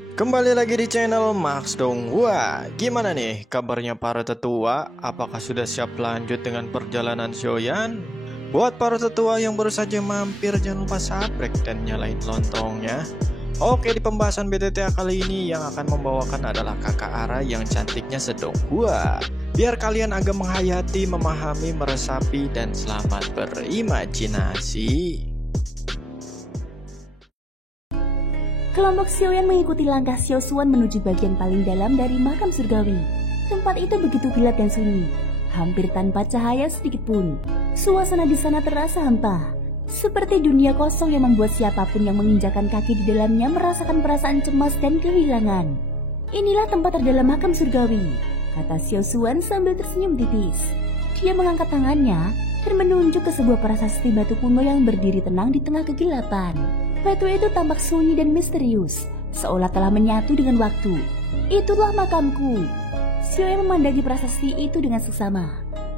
Kembali lagi di channel Max Dong. Wah, gimana nih kabarnya para tetua? Apakah sudah siap lanjut dengan perjalanan Xiaoyan? Buat para tetua yang baru saja mampir, jangan lupa subscribe dan nyalain lontongnya. Oke, di pembahasan BTTA kali ini yang akan membawakan adalah kakak Ara yang cantiknya sedong. Wah, biar kalian agak menghayati, memahami, meresapi, dan selamat berimajinasi. Kelompok Xiaoyan mengikuti langkah Xiao Xuan menuju bagian paling dalam dari makam surgawi. Tempat itu begitu gelap dan sunyi, hampir tanpa cahaya sedikit pun. Suasana di sana terasa hampa, seperti dunia kosong yang membuat siapapun yang menginjakan kaki di dalamnya merasakan perasaan cemas dan kehilangan. Inilah tempat terdalam makam surgawi, kata Xiao Xuan sambil tersenyum tipis. Dia mengangkat tangannya dan menunjuk ke sebuah prasasti batu kuno yang berdiri tenang di tengah kegelapan. Batu itu tampak sunyi dan misterius, seolah telah menyatu dengan waktu. Itulah makamku. Xiaoyan memandangi prasasti itu dengan seksama.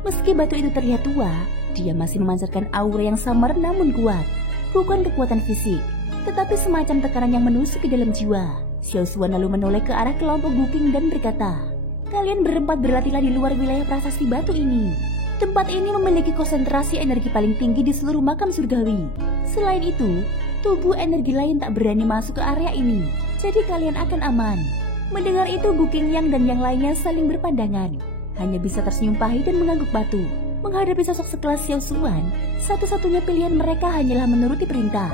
Meski batu itu terlihat tua, dia masih memancarkan aura yang samar namun kuat. Bukan kekuatan fisik, tetapi semacam tekanan yang menusuk ke dalam jiwa. Xiao Xuan lalu menoleh ke arah kelompok Guking dan berkata, "Kalian berempat berlatihlah di luar wilayah prasasti batu ini. Tempat ini memiliki konsentrasi energi paling tinggi di seluruh makam surgawi. Selain itu, tubuh energi lain tak berani masuk ke area ini, jadi kalian akan aman." Mendengar itu, Guking Yang dan yang lainnya saling berpandangan, hanya bisa tersenyum pahit dan mengangguk batu. Menghadapi sosok sekelas Xiao Xuan, satu-satunya pilihan mereka hanyalah menuruti perintah.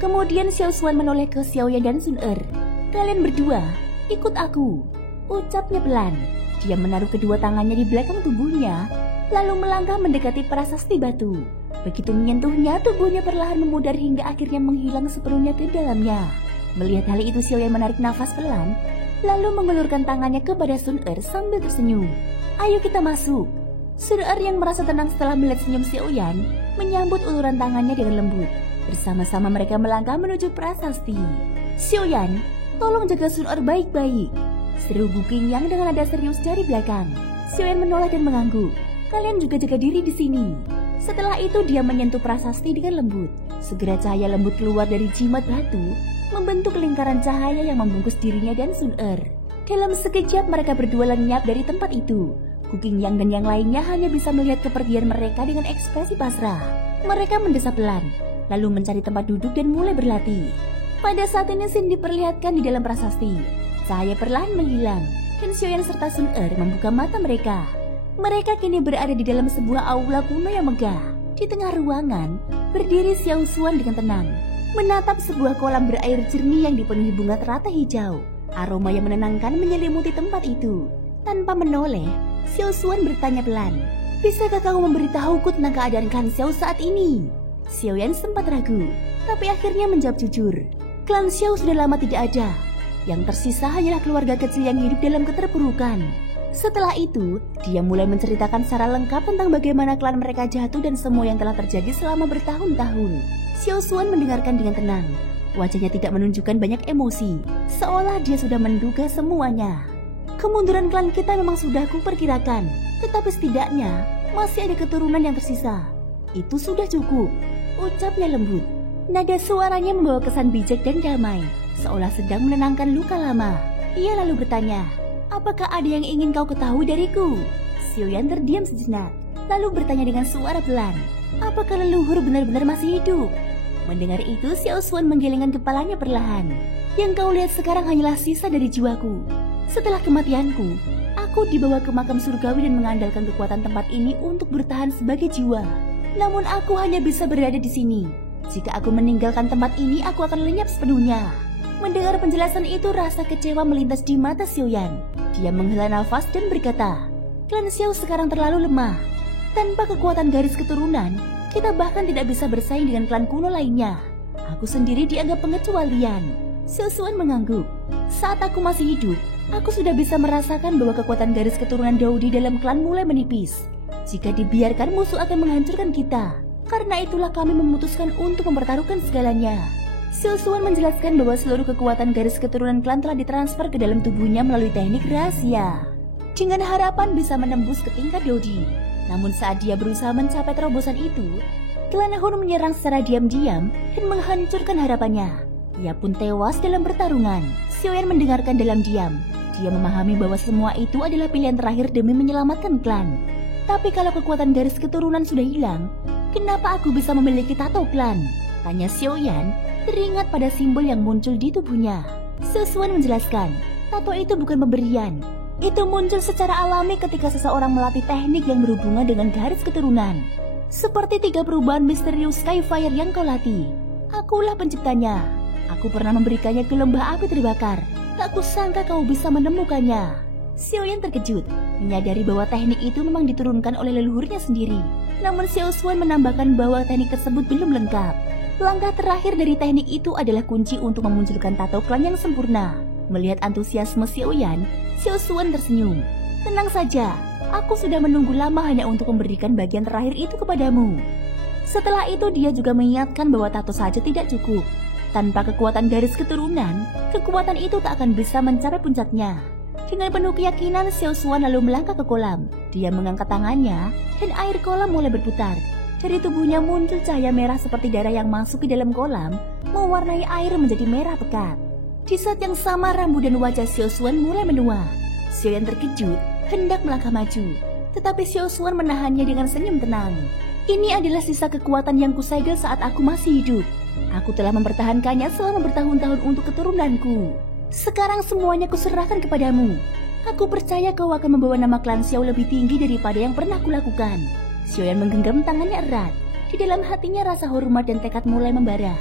Kemudian Xiao Xuan menoleh ke Xiaoyan dan Sun Er. "Kalian berdua, ikut aku," ucapnya pelan. Dia menaruh kedua tangannya di belakang tubuhnya, lalu melangkah mendekati prasasti batu. Begitu menyentuhnya, tubuhnya perlahan memudar hingga akhirnya menghilang sepenuhnya ke dalamnya. Melihat hal itu, Xiaoyan menarik nafas pelan, lalu mengulurkan tangannya kepada Sun Er sambil tersenyum. "Ayo kita masuk." Sun Er yang merasa tenang setelah melihat senyum Xiaoyan, menyambut uluran tangannya dengan lembut. Bersama-sama mereka melangkah menuju prasasti. "Xiaoyan, tolong jaga Sun Er baik-baik," seru Guking Yang dengan nada serius dari belakang. Xiaoyan menoleh dan mengangguk. "Kalian juga jaga diri di sini." Setelah itu dia menyentuh prasasti dengan lembut. Segera cahaya lembut keluar dari jimat batu, membentuk lingkaran cahaya yang membungkus dirinya dan Sun Er. Dalam sekejap mereka berdua lenyap dari tempat itu. Guking Yang dan yang lainnya hanya bisa melihat kepergian mereka dengan ekspresi pasrah. Mereka mendesah pelan, lalu mencari tempat duduk dan mulai berlatih. Pada saat ini Xin diperlihatkan di dalam prasasti. Cahaya perlahan menghilang, dan Xiaoyan serta Sun Er membuka mata mereka. Mereka kini berada di dalam sebuah aula kuno yang megah. Di tengah ruangan, berdiri Xiao Xuan dengan tenang, menatap sebuah kolam berair jernih yang dipenuhi bunga teratai hijau. Aroma yang menenangkan menyelimuti tempat itu. Tanpa menoleh, Xiao Xuan bertanya pelan, "Bisakah kamu memberitahuku tentang keadaan klan Xiao saat ini?" Xiaoyan sempat ragu, tapi akhirnya menjawab jujur. "Klan Xiao sudah lama tidak ada. Yang tersisa hanyalah keluarga kecil yang hidup dalam keterpurukan." Setelah itu, dia mulai menceritakan secara lengkap tentang bagaimana klan mereka jatuh dan semua yang telah terjadi selama bertahun-tahun. Xiao Xuan mendengarkan dengan tenang. Wajahnya tidak menunjukkan banyak emosi, seolah dia sudah menduga semuanya. "Kemunduran klan kita memang sudah kuperkirakan, tetapi setidaknya masih ada keturunan yang tersisa. Itu sudah cukup," ucapnya lembut. Nada suaranya membawa kesan bijak dan damai, seolah sedang menenangkan luka lama. Ia lalu bertanya, "Apakah ada yang ingin kau ketahui dariku?" Xiaoyan terdiam sejenak, lalu bertanya dengan suara pelan, "Apakah leluhur benar-benar masih hidup?" Mendengar itu, Xiao Xuan menggelengkan kepalanya perlahan. "Yang kau lihat sekarang hanyalah sisa dari jiwaku. Setelah kematianku, aku dibawa ke makam surgawi dan mengandalkan kekuatan tempat ini untuk bertahan sebagai jiwa. Namun aku hanya bisa berada di sini. Jika aku meninggalkan tempat ini, aku akan lenyap sepenuhnya." Mendengar penjelasan itu, rasa kecewa melintas di mata Xiaoyan. Dia menghela nafas dan berkata, "Klan Xiao sekarang terlalu lemah. Tanpa kekuatan garis keturunan, kita bahkan tidak bisa bersaing dengan klan kuno lainnya. Aku sendiri dianggap pengecualian." Xiao Xuan mengangguk. "Saat aku masih hidup, aku sudah bisa merasakan bahwa kekuatan garis keturunan Daudi dalam klan mulai menipis. Jika dibiarkan, musuh akan menghancurkan kita. Karena itulah kami memutuskan untuk mempertaruhkan segalanya." Xiao Xuan menjelaskan bahwa seluruh kekuatan garis keturunan klan telah ditransfer ke dalam tubuhnya melalui teknik rahasia, dengan harapan bisa menembus ke tingkat Daudi. Namun saat dia berusaha mencapai terobosan itu, klan Hun menyerang secara diam-diam dan menghancurkan harapannya. Ia pun tewas dalam pertarungan. Xiaoyan mendengarkan dalam diam. Dia memahami bahwa semua itu adalah pilihan terakhir demi menyelamatkan klan. Tapi kalau kekuatan garis keturunan sudah hilang, kenapa aku bisa memiliki tato klan? Tanya Xiaoyan, teringat pada simbol yang muncul di tubuhnya. Xiaoyan menjelaskan, tato itu bukan pemberian. Itu muncul secara alami ketika seseorang melatih teknik yang berhubungan dengan garis keturunan. Seperti 3 perubahan misterius Skyfire yang kau latih. Akulah penciptanya. Aku pernah memberikannya ke lembah api terbakar. Tak kusangka kau bisa menemukannya. Xiaoyan terkejut, menyadari bahwa teknik itu memang diturunkan oleh leluhurnya sendiri. Namun Xiaoyan menambahkan bahwa teknik tersebut belum lengkap. Langkah terakhir dari teknik itu adalah kunci untuk memunculkan tato klan yang sempurna. Melihat antusiasme Xiaoyan tersenyum. Tenang saja, aku sudah menunggu lama hanya untuk memberikan bagian terakhir itu kepadamu. Setelah itu dia juga mengingatkan bahwa tato saja tidak cukup. Tanpa kekuatan garis keturunan, kekuatan itu tak akan bisa mencapai puncaknya. Dengan penuh keyakinan, Xiaoyan lalu melangkah ke kolam. Dia mengangkat tangannya, dan air kolam mulai berputar. Dari tubuhnya muncul cahaya merah seperti darah yang masuk ke dalam kolam, mewarnai air menjadi merah pekat. Di saat yang sama, rambut dan wajah Xiaoyan mulai menua. Xiaoyan terkejut, hendak melangkah maju. Tetapi Xiaoyan menahannya dengan senyum tenang. Ini adalah sisa kekuatan yang kusegel saat aku masih hidup. Aku telah mempertahankannya selama bertahun-tahun untuk keturunanku. Sekarang semuanya kuserahkan kepadamu. Aku percaya kau akan membawa nama klan Xiao lebih tinggi daripada yang pernah kulakukan. Xiaoyan menggenggam tangannya erat. Di dalam hatinya rasa hormat dan tekad mulai membara.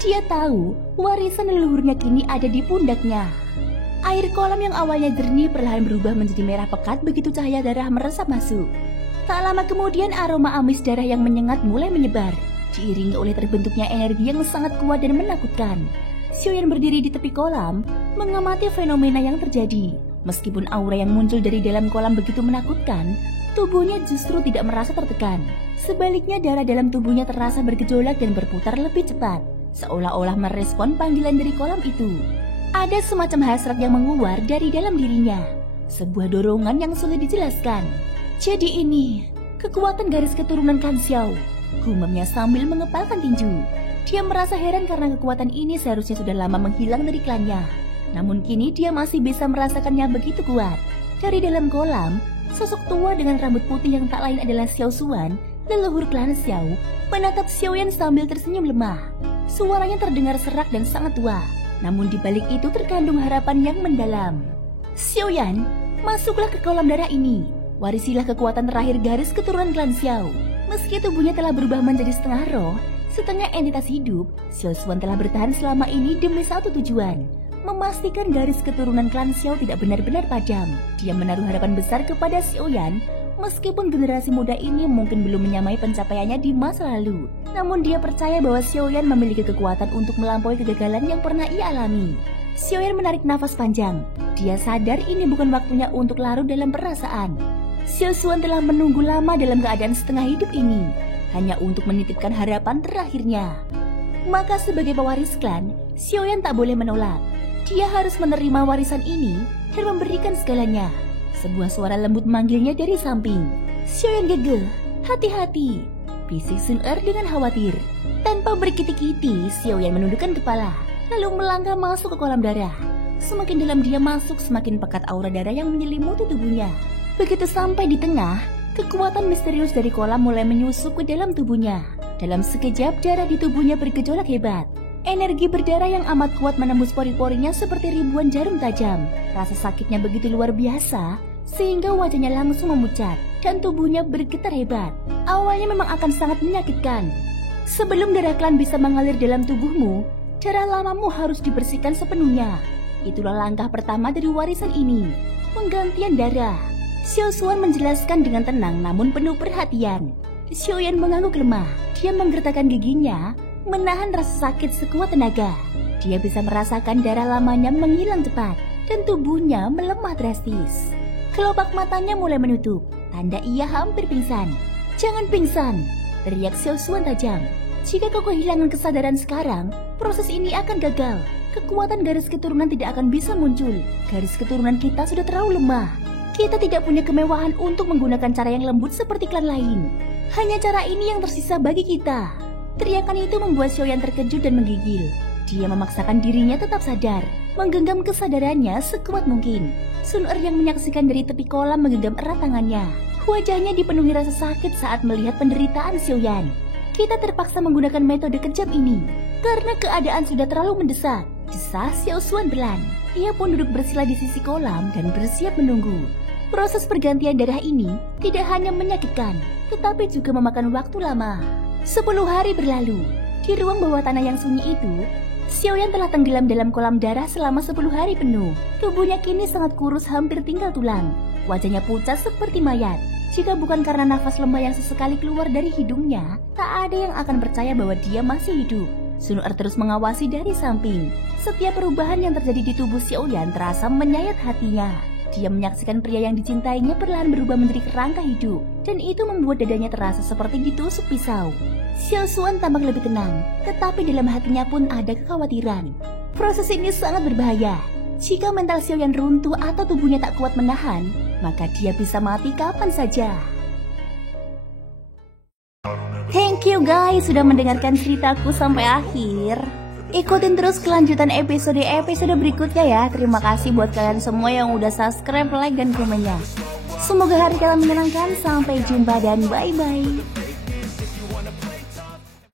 Dia tahu warisan leluhurnya kini ada di pundaknya. Air kolam yang awalnya jernih perlahan berubah menjadi merah pekat begitu cahaya darah meresap masuk. Tak lama kemudian aroma amis darah yang menyengat mulai menyebar, diiringi oleh terbentuknya energi yang sangat kuat dan menakutkan. Xiaoyan berdiri di tepi kolam, mengamati fenomena yang terjadi. Meskipun aura yang muncul dari dalam kolam begitu menakutkan, tubuhnya justru tidak merasa tertekan. Sebaliknya darah dalam tubuhnya terasa bergejolak dan berputar lebih cepat, seolah-olah merespon panggilan dari kolam itu. Ada semacam hasrat yang menguar dari dalam dirinya, sebuah dorongan yang sulit dijelaskan. Jadi ini, kekuatan garis keturunan Klan Xiao, gumamnya sambil mengepalkan tinju. Dia merasa heran karena kekuatan ini seharusnya sudah lama menghilang dari klannya. Namun kini dia masih bisa merasakannya begitu kuat. Dari dalam kolam, sosok tua dengan rambut putih yang tak lain adalah Xiaoyan, leluhur klan Xiao, menatap Xiaoyan sambil tersenyum lemah. Suaranya terdengar serak dan sangat tua, namun di balik itu terkandung harapan yang mendalam. Xiaoyan, masuklah ke kolam darah ini. Warisilah kekuatan terakhir garis keturunan klan Xiao. Meski tubuhnya telah berubah menjadi setengah roh, setengah entitas hidup, Xiaoyan telah bertahan selama ini demi satu tujuan, memastikan garis keturunan klan Xiao tidak benar-benar padam. Dia menaruh harapan besar kepada Xiaoyan, meskipun generasi muda ini mungkin belum menyamai pencapaiannya di masa lalu. Namun dia percaya bahwa Xiaoyan memiliki kekuatan untuk melampaui kegagalan yang pernah ia alami. Xiaoyan menarik nafas panjang. Dia sadar ini bukan waktunya untuk larut dalam perasaan. Xiaoyan telah menunggu lama dalam keadaan setengah hidup ini, hanya untuk menitipkan harapan terakhirnya. Maka sebagai pewaris klan, Xiaoyan tak boleh menolak. Dia harus menerima warisan ini dan memberikan segalanya. Sebuah suara lembut memanggilnya dari samping. Xiaoyan gegeh, hati-hati, bisik Sun Er dengan khawatir. Tanpa berkiti-kiti, Xiaoyan menundukkan kepala, lalu melangkah masuk ke kolam darah. Semakin dalam dia masuk, semakin pekat aura darah yang menyelimuti tubuhnya. Begitu sampai di tengah, kekuatan misterius dari kolam mulai menyusup ke dalam tubuhnya. Dalam sekejap, darah di tubuhnya bergejolak hebat. Energi berdarah yang amat kuat menembus pori-porinya seperti ribuan jarum tajam. Rasa sakitnya begitu luar biasa, sehingga wajahnya langsung memucat dan tubuhnya bergetar hebat. Awalnya memang akan sangat menyakitkan. Sebelum darah klan bisa mengalir dalam tubuhmu, darah lamamu harus dibersihkan sepenuhnya. Itulah langkah pertama dari warisan ini, penggantian darah. Xiaoyan menjelaskan dengan tenang namun penuh perhatian. Xiaoyan mengangguk lemah. Dia menggertakkan giginya, menahan rasa sakit sekuat tenaga. Dia bisa merasakan darah lamanya menghilang cepat dan tubuhnya melemah drastis. Kelopak matanya mulai menutup, tanda ia hampir pingsan. Jangan pingsan, teriak Xiaoyan tajam. Jika kau kehilangan kesadaran sekarang, proses ini akan gagal. Kekuatan garis keturunan tidak akan bisa muncul. Garis keturunan kita sudah terlalu lemah. Kita tidak punya kemewahan untuk menggunakan cara yang lembut seperti klan lain. Hanya cara ini yang tersisa bagi kita. Teriakan itu membuat Xiaoyan terkejut dan menggigil. Dia memaksakan dirinya tetap sadar. menggenggam kesadarannya sekuat mungkin. Sun Er yang menyaksikan dari tepi kolam menggenggam erat tangannya. Wajahnya dipenuhi rasa sakit saat melihat penderitaan Xiaoyan. Kita terpaksa menggunakan metode kejam ini karena keadaan sudah terlalu mendesak. Desah Xiao Xuan berlan. Ia pun duduk bersila di sisi kolam dan bersiap menunggu. Proses pergantian darah ini tidak hanya menyakitkan, tetapi juga memakan waktu lama. 10 hari berlalu. Di ruang bawah tanah yang sunyi itu, Xiaoyan telah tenggelam dalam kolam darah selama 10 hari penuh. Tubuhnya kini sangat kurus, hampir tinggal tulang. Wajahnya pucat seperti mayat. Jika bukan karena nafas lemah yang sesekali keluar dari hidungnya, tak ada yang akan percaya bahwa dia masih hidup. Sun Er terus mengawasi dari samping. Setiap perubahan yang terjadi di tubuh Xiaoyan terasa menyayat hatinya. Dia menyaksikan pria yang dicintainya perlahan berubah menjadi kerangka hidup, dan itu membuat dadanya terasa seperti ditusuk pisau. Xiao Xuan tampak lebih tenang, tetapi dalam hatinya pun ada kekhawatiran. Proses ini sangat berbahaya. Jika mental Xiaoyan runtuh atau tubuhnya tak kuat menahan, maka dia bisa mati kapan saja. Thank you guys sudah mendengarkan ceritaku sampai akhir. Ikutin terus kelanjutan episode berikutnya ya. Terima kasih buat kalian semua yang udah subscribe, like, dan komennya. Semoga hari kalian menyenangkan. Sampai jumpa dan bye-bye.